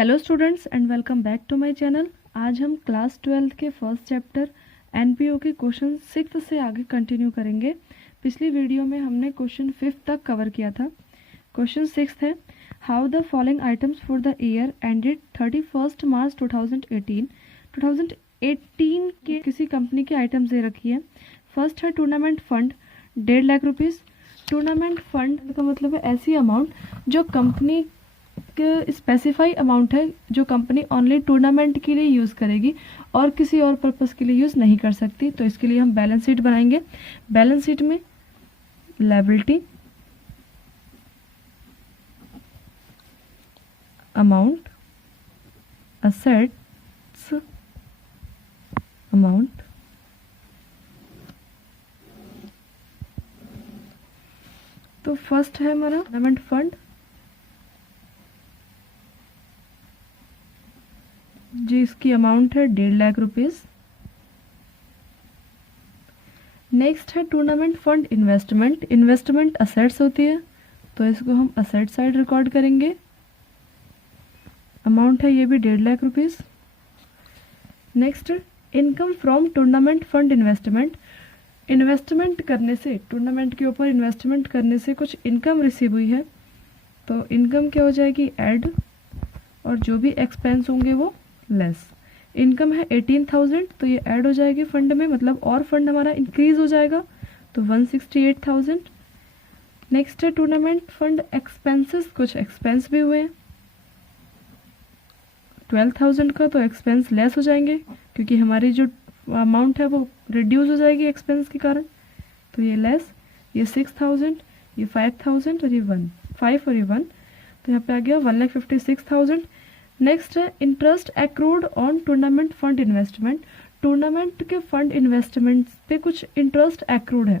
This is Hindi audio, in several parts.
Hello students and welcome back to my channel. आज हम क्लास 12 के फर्स्ट चैप्टर एनपीओ के क्वेश्चन 6 से आगे कंटिन्यू करेंगे। पिछली वीडियो में हमने क्वेश्चन 5 तक कवर किया था। क्वेश्चन 6 है, how the following items for the year ended 31 मार्च 2018 के किसी कंपनी के आइटम्स दे रखी है। फर्स्ट है tournament fund 1.5 lakh rupees. Tournament fund का मतलब है ऐसी अमाउंट जो कंपनी स्पेसिफाई अमाउंट है जो कंपनी ओनली टूर्नामेंट के लिए यूज़ करेगी और किसी और पर्पस के लिए यूज़ नहीं कर सकती। तो इसके लिए हम बैलेंस शीट बनाएंगे। बैलेंस शीट में लायबिलिटी, अमाउंट, असेट्स, अमाउंट, तो फर्स्ट है हमारा टूर्नामेंट फंड जी, इसकी अमाउंट है 1.5 लाख रुपीज़। नेक्स्ट है tournament fund investment. Investment assets होती है तो इसको हम असेट साइड रिकॉर्ड करेंगे। अमाउंट है ये भी 1.5 lakh rupees. Next income from tournament fund investment. Investment करने से, टूर्नामेंट के ऊपर इन्वेस्टमेंट करने से कुछ इनकम रिसीव हुई है तो इनकम क्या हो जाएगी, ऐड, और जो भी एक्सपेंस होंगे वो लेस। इनकम है 18,000 तो ये ऐड हो जाएगी फंड में, मतलब और फंड हमारा इंक्रीज हो जाएगा तो 168,000। नेक्स्ट है टूर्नामेंट फंड एक्सपेंसेस। कुछ एक्सपेंस भी हुए हैं 12,000 का, तो एक्सपेंस लेस हो जाएंगे क्योंकि हमारी जो अमाउंट है वो रिड्यूस हो जाएगी एक्सपेंस के कारण, तो ये लेस। ये 6,000, ये 5,000 और ये 5 और ये 1, तो यहाँ पे आ गया 1,56,000। नेक्स्ट है interest accrued on tournament fund investment. Tournament के फंड इन्वेस्टमेंट पे कुछ इंटरेस्ट एक्रूड है।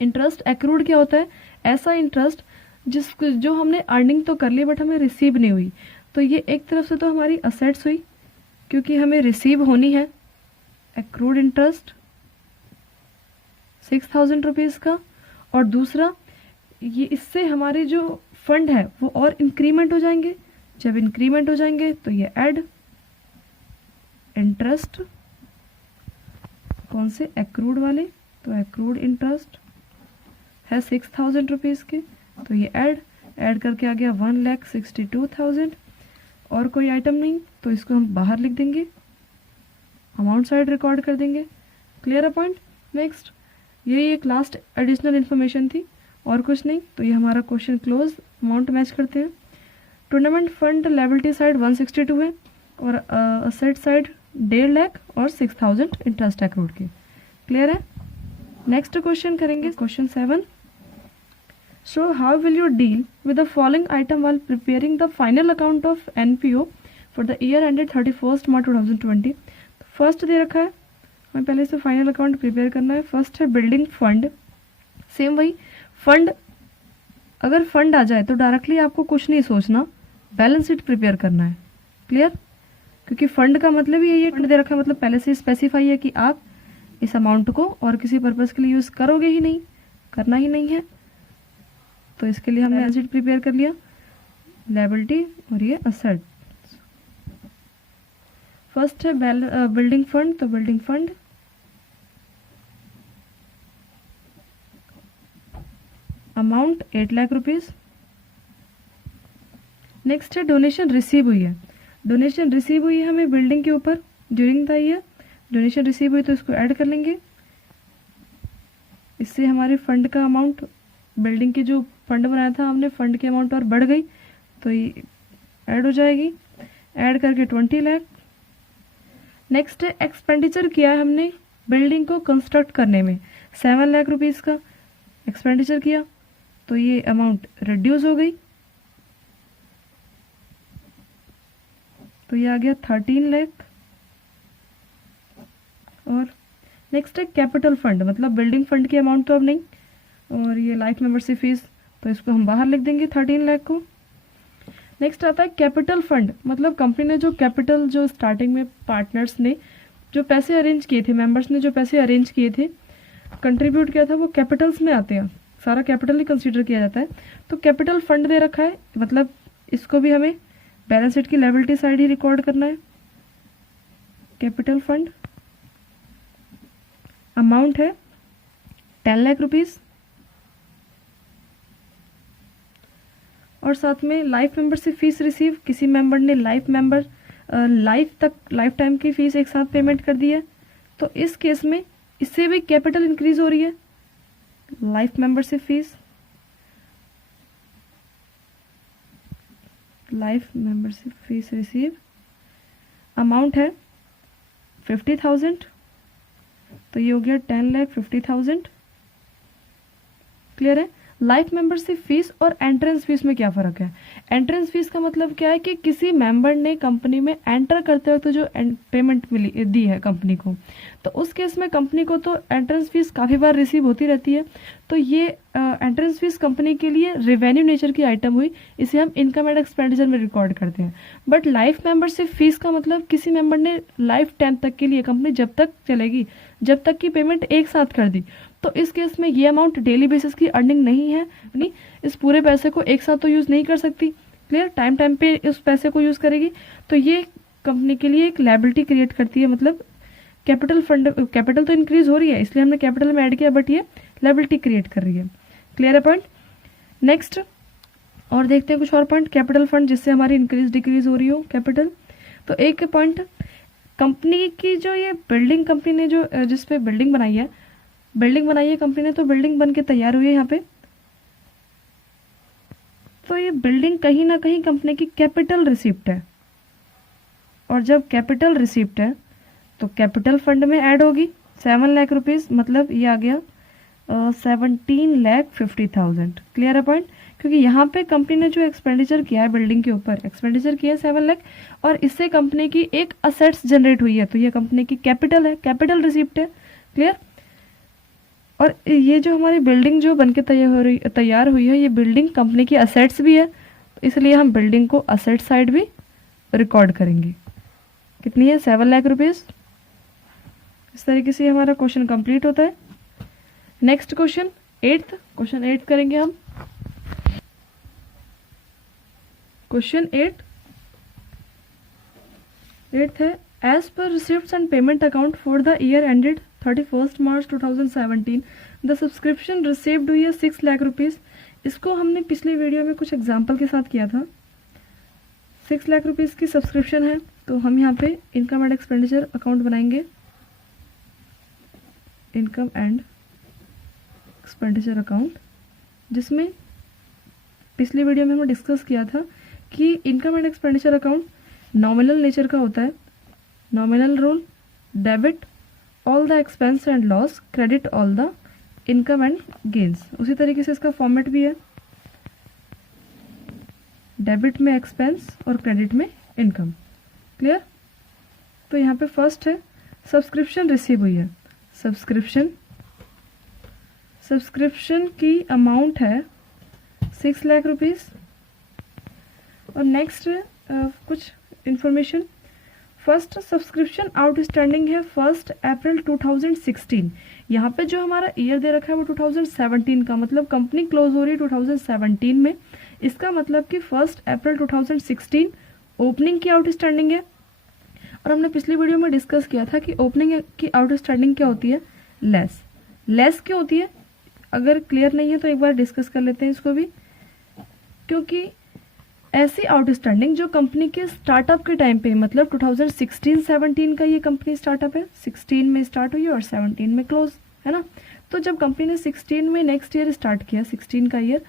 इंटरेस्ट एक्रूड क्या होता है, ऐसा इंटरेस्ट जो हमने अर्निंग तो कर ली बट हमें रिसीव नहीं हुई, तो ये एक तरफ से तो हमारी असेट्स हुई क्योंकि हमें रिसीव होनी है एक्रूड इंटरेस्ट 6,000 रुपीज़ का, और दूसरा ये इससे हमारे जो फंड है वो और इंक्रीमेंट हो जाएंगे। जब इंक्रीमेंट हो जाएंगे तो ये ऐड इंटरेस्ट, कौन से, एक्रूड वाले, तो एक्रूड इंटरेस्ट है 6,000 रुपीज़ के, तो ये ऐड करके आ गया 1,62,000। और कोई आइटम नहीं तो इसको हम बाहर लिख देंगे, अमाउंट साइड रिकॉर्ड कर देंगे। क्लियर है पॉइंट। नेक्स्ट ये एक लास्ट एडिशनल इन्फॉर्मेशन थी और कुछ नहीं, तो ये हमारा क्वेश्चन क्लोज। अमाउंट मैच करते हैं। टूर्नामेंट फंड लायबिलिटी साइड 162 है और असेट साइड 1.5 लाख और 6,000 इंटरेस्ट एक्रूड के। क्लियर है। नेक्स्ट क्वेश्चन करेंगे, question 7। So how will you deal with the following item while preparing the final account of NPO for the year ended 31 March 2020। First दे रखा है, हमें पहले से फाइनल अकाउंट प्रिपेयर करना है। फर्स्ट है बिल्डिंग फंड, सेम वही फंड। अगर फंड आ जाए तो डायरेक्टली आपको कुछ नहीं सोचना, बैलेंस शीट प्रिपेयर करना है। क्लियर, क्योंकि फंड का मतलब ही ये फंड दे रखा है, मतलब पहले से स्पेसिफाई है कि आप इस अमाउंट को और किसी पर्पस के लिए यूज़ करोगे ही नहीं, करना ही नहीं है, तो इसके लिए हमने बैलेंस शीट प्रिपेयर कर लिया, लायबिलिटी और ये असेट। फर्स्ट है बिल्डिंग फंड, तो building fund amount 8 lakh rupees. Next है डोनेशन रिसीव हुई है। डोनेशन रिसीव हुई है हमें बिल्डिंग के ऊपर during the year, donation receive हुई तो इसको ऐड कर लेंगे। इससे हमारे फंड का अमाउंट, बिल्डिंग की जो फंड बनाया था हमने, फंड की अमाउंट और बढ़ गई तो ये ऐड हो जाएगी, ऐड करके 20 लाख। नेक्स्ट है एक्सपेंडिचर किया है हमने बिल्डिंग को कंस्ट्रक्ट करने में 7 लाख रुपीज़ का एक्सपेंडिचर किया, तो ये अमाउंट रिड्यूस हो गई, तो ये आ गया 13 लाख। और नेक्स्ट है कैपिटल फंड, मतलब बिल्डिंग फंड की अमाउंट तो अब नहीं, और ये लाइफ मेंबरशिप फीस, तो इसको हम बाहर लिख देंगे 13 लाख को। नेक्स्ट आता है कैपिटल फंड, मतलब कंपनी ने जो कैपिटल, जो स्टार्टिंग में पार्टनर्स ने जो पैसे अरेंज किए थे, मेंबर्स ने जो पैसे अरेंज किए थे, कंट्रीब्यूट किया था, वो कैपिटल्स में आते हैं, सारा कैपिटल ही कंसीडर किया जाता है। तो कैपिटल फंड दे रखा है, मतलब इसको भी हमें बैलेंस शीट की लायबिलिटी साइड ही रिकॉर्ड करना है। कैपिटल फंड अमाउंट है 10 लाख रुपीस, और साथ में लाइफ मेंबरशिप फीस रिसीव, किसी मेंबर ने लाइफ टाइम की फीस एक साथ पेमेंट कर दी है, तो इस केस में इससे भी कैपिटल इंक्रीज हो रही है। Life membership fees receive amount है 50,000, तो ये हो गया 10,50,000। क्लियर है। लाइफ मेंबरशिप फीस और एंट्रेंस फीस में क्या फ़र्क है? एंट्रेंस फीस का मतलब क्या है कि किसी मेंबर ने कंपनी में एंटर करते वक्त तो जो पेमेंट दी है कंपनी को, तो उस केस में कंपनी को तो एंट्रेंस फीस काफ़ी बार रिसीव होती रहती है, तो ये एंट्रेंस फीस कंपनी के लिए रेवेन्यू नेचर की आइटम हुई, इसे हम इनकम एंड एक्सपेंडिचर में रिकॉर्ड करते हैं। बट लाइफ मेंबरशिप फीस का मतलब किसी मेंबर ने लाइफ टाइम तक के लिए, कंपनी जब तक चलेगी जब तक की पेमेंट एक साथ कर दी, तो इस केस में ये अमाउंट डेली बेसिस की अर्निंग नहीं है, यानी इस पूरे पैसे को एक साथ तो यूज़ नहीं कर सकती। क्लियर। टाइम पे इस पैसे को यूज़ करेगी, तो ये कंपनी के लिए एक लायबिलिटी क्रिएट करती है, मतलब कैपिटल तो इंक्रीज हो रही है इसलिए हमने कैपिटल में ऐड किया, बट ये लायबिलिटी क्रिएट कर रही है। क्लियर है पॉइंट। नेक्स्ट और देखते हैं कुछ और पॉइंट। कैपिटल फंड जिससे हमारी इंक्रीज डिक्रीज हो रही हो कैपिटल, तो एक पॉइंट कंपनी की जो ये बिल्डिंग, कंपनी ने जो जिसपे बिल्डिंग बनाई है कंपनी ने, तो बिल्डिंग बन के तैयार हुई है यहाँ पे, तो ये बिल्डिंग कहीं ना कहीं कंपनी की कैपिटल रिसिप्ट है, और जब कैपिटल रिसिप्ट है तो कैपिटल फंड में ऐड होगी 7 लाख रुपीस, मतलब ये आ गया 17,50,000। क्लियर है पॉइंट। क्योंकि यहाँ पे कंपनी ने जो एक्सपेंडिचर किया है बिल्डिंग के ऊपर, एक्सपेंडिचर किया है 7 लाख, और इससे कंपनी की एक असेट्स जनरेट हुई है, तो ये कंपनी की कैपिटल है, कैपिटल रिसिप्ट है। क्लियर। और ये जो हमारी बिल्डिंग जो बनके तैयार हुई है, ये बिल्डिंग कंपनी की असेट्स भी है, तो इसलिए हम बिल्डिंग को असेट साइड भी रिकॉर्ड करेंगे। कितनी है? 7 लाख रुपीस। इस तरीके से हमारा क्वेश्चन कंप्लीट होता है। नेक्स्ट क्वेश्चन 8 करेंगे हम। क्वेश्चन 8 है, as per receipts and payment account for the year ended 31 March 2017 the subscription received हुई है 6 लाख रुपीस। इसको हमने पिछली वीडियो में कुछ एग्जाम्पल के साथ किया था। 6 लाख रुपीस की सब्सक्रिप्शन है, तो हम यहाँ पे इनकम एंड एक्सपेंडिचर अकाउंट बनाएंगे, इनकम एंड एक्सपेंडिचर अकाउंट, जिसमें पिछली वीडियो में हमने डिस्कस किया था कि income and expenditure account nominal nature का होता है। Nominal rule, debit all the expense and loss, credit all the income and gains. उसी तरीके से इसका फॉर्मेट भी है, डेबिट में एक्सपेंस और क्रेडिट में इनकम। क्लियर। तो यहाँ पे फर्स्ट है सब्सक्रिप्शन रिसीव हुई है। सब्सक्रिप्शन की अमाउंट है 6 लाख रुपीस। और नेक्स्ट कुछ इंफॉर्मेशन। फर्स्ट सब्सक्रिप्शन आउटस्टैंडिंग है 1 अप्रैल 2016। यहाँ पे जो हमारा ईयर दे रखा है वो 2017 का, मतलब कंपनी क्लोज हो रही है 2017 में। इसका मतलब कि 1 अप्रैल 2016 ओपनिंग की आउटस्टैंडिंग है। और हमने पिछली वीडियो में डिस्कस किया था कि ओपनिंग की आउटस्टैंडिंग क्या होती है? लेस क्यों होती है? अगर क्लियर नहीं है तो एक बार डिस्कस कर लेते हैं इसको भी। क्योंकि ऐसी आउटस्टैंडिंग जो कंपनी के स्टार्टअप के टाइम पे, मतलब 2016-17 का ये कंपनी स्टार्टअप है, 16 में स्टार्ट हुई और 17 में क्लोज, है ना। तो जब कंपनी ने 16 में नेक्स्ट ईयर स्टार्ट किया, 16 का ईयर,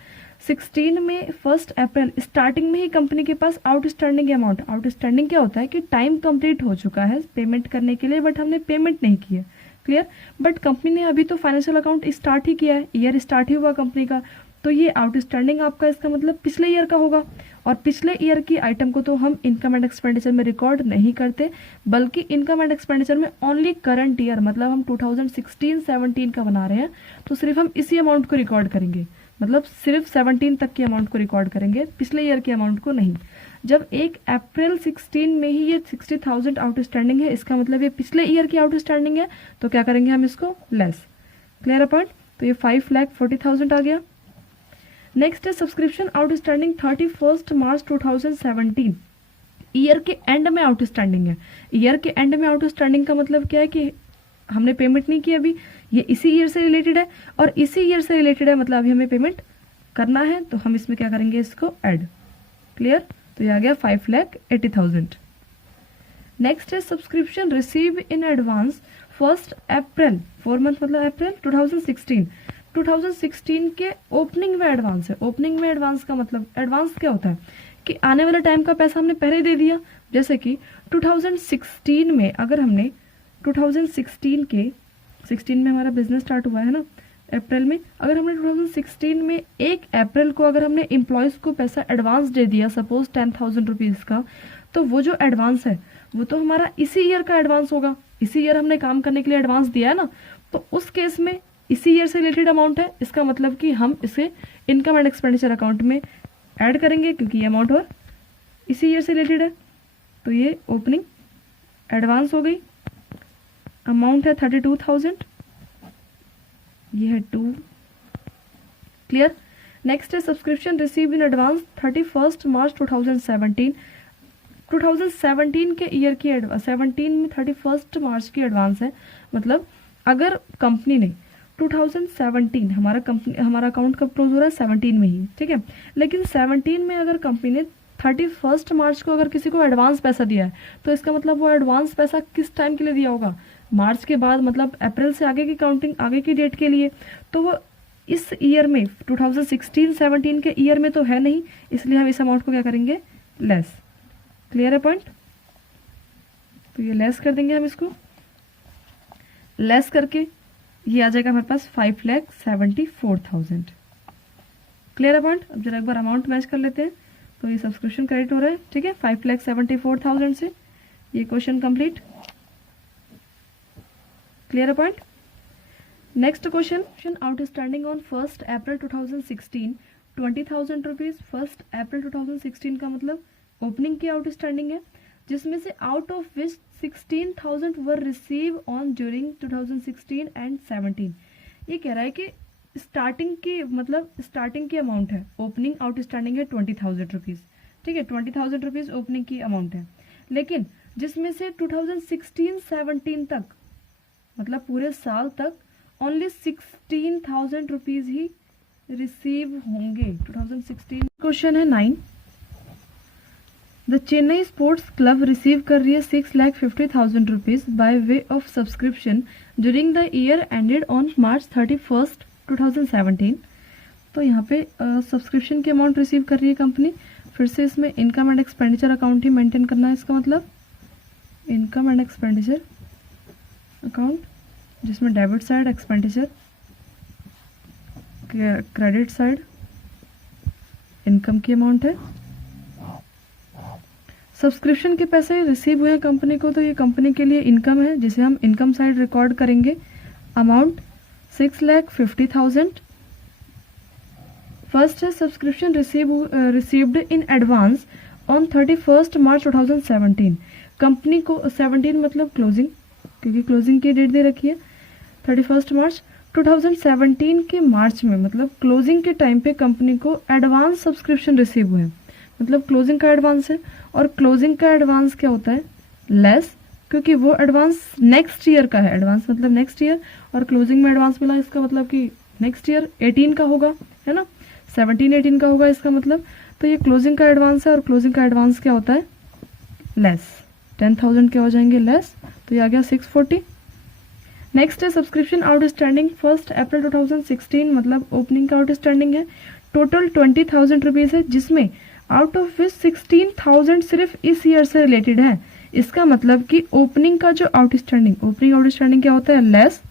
16 में 1 अप्रैल स्टार्टिंग में ही कंपनी के पास आउटस्टैंडिंग अमाउंट, आउटस्टैंडिंग क्या होता है कि टाइम कंप्लीट हो चुका है पेमेंट करने के लिए, बट हमने पेमेंट नहीं की है। क्लियर। बट कंपनी ने अभी तो फाइनेंशियल अकाउंट स्टार्ट ही किया है, ईयर स्टार्ट ही हुआ कंपनी का, तो ये आउटस्टैंडिंग आपका इसका मतलब पिछले ईयर का होगा। और पिछले ईयर की आइटम को तो हम इनकम एंड एक्सपेंडिचर में रिकॉर्ड नहीं करते, बल्कि इनकम एंड एक्सपेंडिचर में ओनली करंट ईयर, मतलब हम 2016-17 का बना रहे हैं, तो सिर्फ हम इसी अमाउंट को रिकॉर्ड करेंगे, मतलब सिर्फ 17 तक की अमाउंट को रिकॉर्ड करेंगे, पिछले ईयर के अमाउंट को नहीं। जब 1 अप्रैल 16 में ही ये 60,000 आउटस्टैंडिंग है, इसका मतलब ये पिछले ईयर की आउटस्टैंडिंग है, तो क्या करेंगे हम इसको? लेस। क्लियर है पॉइंट। तो ये 5,40,000 आ गया। नेक्स्ट है सब्सक्रिप्शन आउटस्टैंडिंग 31 मार्च 2017। ईयर के एंड में आउटस्टैंडिंग है। ईयर के एंड में आउटस्टैंडिंग का मतलब क्या है कि हमने पेमेंट नहीं की अभी, ये इसी ईयर से रिलेटेड है और इसी ईयर से रिलेटेड है, मतलब अभी हमें पेमेंट करना है, तो हम इसमें क्या करेंगे, इसको ऐड। क्लियर? तो ये आ गया 5,80,000। नेक्स्ट है subscription receive in advance 1 April, 4 month मतलब अप्रैल 2016। 2016 के ओपनिंग में एडवांस है। ओपनिंग में एडवांस का मतलब, एडवांस क्या होता है कि आने वाले टाइम का पैसा हमने पहले दे दिया। जैसे कि 2016 में अगर हमने 2016 के 16 में हमारा बिजनेस स्टार्ट हुआ है ना अप्रैल में, अगर हमने 2016 में 1 अप्रैल को अगर हमने एम्प्लॉयज़ को पैसा एडवांस दे दिया, सपोज 10,000 रुपीज़ का, तो वो जो एडवांस है वो तो हमारा इसी ईयर का एडवांस होगा। इसी ईयर हमने काम करने के लिए एडवांस दिया है ना, तो उस केस में इसी ईयर से रिलेटेड अमाउंट है। इसका मतलब कि हम इसे इनकम एंड एक्सपेंडिचर अकाउंट में ऐड करेंगे क्योंकि ये अमाउंट और इसी ईयर से रिलेटेड है। तो ये ओपनिंग एडवांस हो गई, अमाउंट है 32,000, ये है 2। क्लियर? नेक्स्ट है subscription receive in advance 31 March 2017। 2017 के ईयर की 17 में 31 मार्च की एडवांस है। मतलब अगर कंपनी ने 2017, हमारा अकाउंट कब क्लोज हो रहा है, 17 में ही, ठीक है, लेकिन 17 में अगर कंपनी ने 31 मार्च को अगर किसी को एडवांस पैसा दिया है, तो इसका मतलब वो एडवांस पैसा किस टाइम के लिए दिया होगा, मार्च के बाद, मतलब अप्रैल से आगे की काउंटिंग, आगे की डेट के लिए। तो वो इस ईयर में 2016-17 के ईयर में तो है नहीं, इसलिए हम इस अमाउंट को क्या करेंगे, लेस। क्लियर है पॉइंट? तो ये लेस कर देंगे हम, इसको लेस करके ये आ जाएगा हमारे पास 5,74,000। क्लियर है पॉइंट? अब जरा एक बार अमाउंट मैच कर लेते हैं। तो ये सब्सक्रिप्शन क्रेडिट हो रहा है, ठीक है, 5,74,000 से। ये क्वेश्चन कंप्लीट। क्लियर है point? Next question, outstanding on 1 April 2016 20,000 rupees. 1 अप्रैल 2016 का मतलब ओपनिंग की आउटस्टैंडिंग है, जिसमें से out of which 16,000 were receive on during 2016 and 17। ये कह रहा है कि स्टार्टिंग की, मतलब स्टार्टिंग की अमाउंट है, ओपनिंग आउटस्टैंडिंग है 20,000 रुपीज़, ठीक है, 20,000 रुपीज़ ओपनिंग की अमाउंट है, लेकिन जिसमें से 2016-17 तक, मतलब पूरे साल तक ओनली 16,000 रुपीज़ ही रिसीव होंगे 2016। क्वेश्चन है 9, the Chennai sports club receive कर रही है 6,50,000 rupees by way of subscription during the year ended on March 31, 2017। तो यहाँ पे सब्सक्रिप्शन की अमाउंट रिसीव कर रही है कंपनी। फिर से इसमें income and expenditure account he maintain करना है, इसका मतलब इनकम एंड एक्सपेंडिचर अकाउंट, जिसमें debit side expenditure, credit side income की अमाउंट है। सब्सक्रिप्शन के पैसे रिसीव हुए हैं कंपनी को, तो ये कंपनी के लिए इनकम है, जिसे हम इनकम साइड रिकॉर्ड करेंगे। अमाउंट 6,50,000। फर्स्ट है subscription received in advance on 31 March 2017। Company को 17 मतलब क्लोजिंग, क्योंकि क्लोजिंग की डेट दे रखी है 31 मार्च 2017 के मार्च में, मतलब क्लोजिंग के टाइम पे कंपनी को एडवांस सब्सक्रिप्शन रिसीव हुए हैं, मतलब क्लोजिंग का एडवांस है। और क्लोजिंग का एडवांस क्या होता है, लेस, क्योंकि वो एडवांस नेक्स्ट ईयर का है, एडवांस मतलब नेक्स्ट ईयर, और क्लोजिंग में एडवांस मिला, इसका मतलब कि नेक्स्ट ईयर 18 का होगा, है ना, 17-18 का होगा इसका मतलब। तो ये क्लोजिंग का एडवांस है, और क्लोजिंग का एडवांस क्या होता है, लेस। 10,000 के हो जाएंगे लेस, तो ये आ गया 640। नेक्स्ट है सब्सक्रिप्शन आउटस्टैंडिंग 1 अप्रैल 2016, मतलब ओपनिंग का आउटस्टैंडिंग है, टोटल 20,000 रुपीज़ है, जिसमें आउट ऑफ विच 16,000 सिर्फ इस ईयर से रिलेटेड है। इसका मतलब कि ओपनिंग का जो ओपनिंग आउटस्टैंडिंग क्या होता है, less.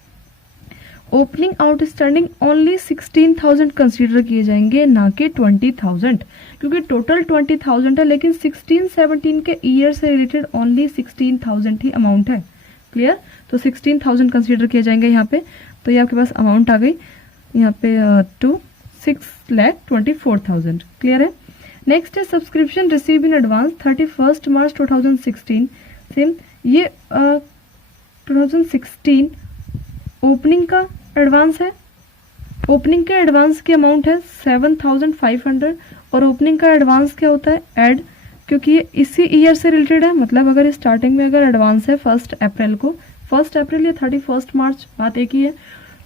Opening outstanding only 16,000 consider किए जाएंगे, ना कि 20,000, क्योंकि टोटल 20,000 है, लेकिन 16-17 के ईयर से रिलेटेड ओनली 16,000 ही अमाउंट है। क्लियर? तो 16,000 कंसीडर किए जाएंगे यहाँ पे। तो ये आपके पास अमाउंट आ गई यहाँ पे 6,24,000। क्लियर है? नेक्स्ट है subscription receive in advance 31 March 2016। Same ये 2016 ओपनिंग का एडवांस है। ओपनिंग के एडवांस की अमाउंट है 7,500 और ओपनिंग का एडवांस क्या होता है, ऐड क्योंकि ये इसी ईयर से रिलेटेड है। मतलब अगर स्टार्टिंग में अगर एडवांस है 1 अप्रैल को, 1 अप्रैल या 31 मार्च, बात एक ही है,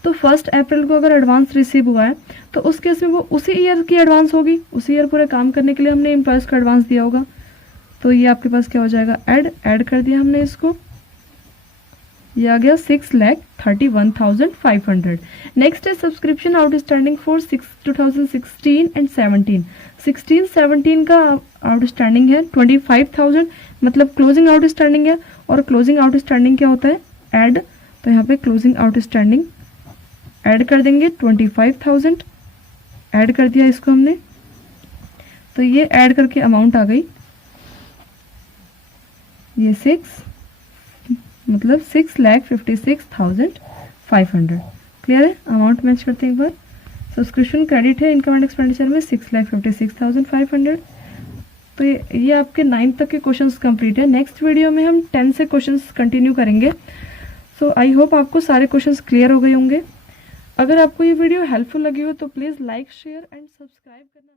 तो 1 अप्रैल को अगर एडवांस रिसीव हुआ है तो उस केस में वो उसी ईयर की एडवांस होगी। उसी ईयर पूरे काम करने के लिए हमने एम्प्लॉयज़ को एडवांस दिया होगा। तो ये आपके पास क्या हो जाएगा, ऐड कर दिया हमने इसको, ये आ गया 6,31,500। नेक्स्ट है सब्सक्रिप्शन आउटस्टैंडिंग फॉर 2016 एंड 17। 16-17 का आउटस्टैंडिंग है 25,000, मतलब क्लोजिंग आउटस्टैंडिंग है। और क्लोजिंग आउटस्टैंडिंग क्या होता है, ऐड। तो यहाँ पे क्लोजिंग आउटस्टैंडिंग ऐड कर देंगे 25,000, ऐड कर दिया इसको हमने। तो ये ऐड करके अमाउंट आ गई, ये 6,56,500। क्लियर है, अमाउंट मैच करते हैं एक बार। सब्सक्रिप्शन क्रेडिट है इनकम एंड एक्सपेंडिचर में 6,56,500। तो ये आपके 9th तक के क्वेश्चंस कंप्लीट है। नेक्स्ट वीडियो में हम 10 से क्वेश्चंस कंटिन्यू करेंगे। सो आई होप आपको सारे क्वेश्चंस क्लियर हो गए होंगे। अगर आपको ये वीडियो हेल्पफुल लगी हो तो please like, share and subscribe करना।